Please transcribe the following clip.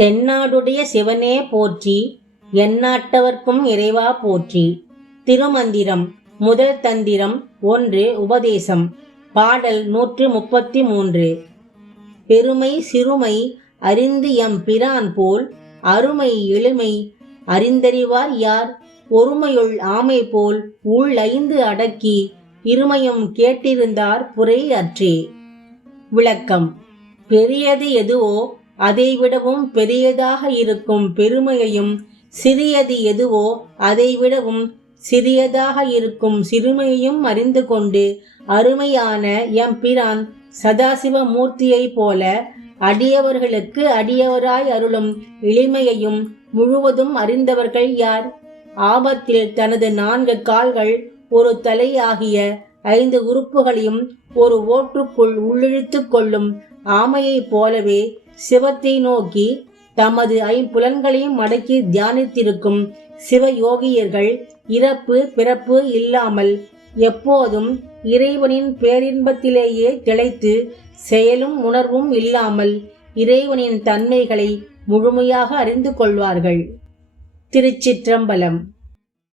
தென்னாடுடைய சிவனே போற்றி எந்நாட்டவர்க்கும் இறைவா போற்றி. திருமந்திரம் முதல் தந்திரம் ஒன்று உபதேசம். பாடல் நூற்று முப்பத்தி மூன்று. பெருமை சிறுமை அறிந்து எம் பிரான் போல் அருமை எளிமை அறிந்தறிவார் யார்? ஒருமையுள் ஆமை போல் உள் ஐந்து அடக்கி இருமையும் கேட்டிருந்தார் புரை அற்றே. விளக்கம். பெரியது எதுவோ அதைவிடவும் பெரியதாக இருக்கும் பெருமையையும் சிறியது எதுவோ அதைவிடவும் சிறியதாக இருக்கும் சிறுமையையும் அறிந்து கொண்டு அருமையான எம்பிரான் சதாசிவ மூர்த்தியைப் போல அடியவர்களுக்கு அடியவராய் அருளும் எளிமையையும் முழுவதும் அறிந்தவர்கள் யார்? ஆபத்தில் தனது நான்கு கால்கள் ஒரு தலை ஆகிய ஐந்து உறுப்புகளையும் ஒரு ஓட்டுக்குள் உள்ளிழுத்து கொள்ளும் ஆமையைப் போலவே சிவத்தை நோக்கி தமது ஐம்புலன்களையும் அடக்கி தியானித்திருக்கும் சிவ யோகியர்கள் இறப்பு பிறப்பு இல்லாமல் எப்போதும் இறைவனின் பேரின்பத்திலேயே திளைத்து செயலும் உணர்வும் இல்லாமல் இறைவனின் தன்மைகளை முழுமையாக அறிந்து கொள்வார்கள். திருச்சிற்றம்பலம்.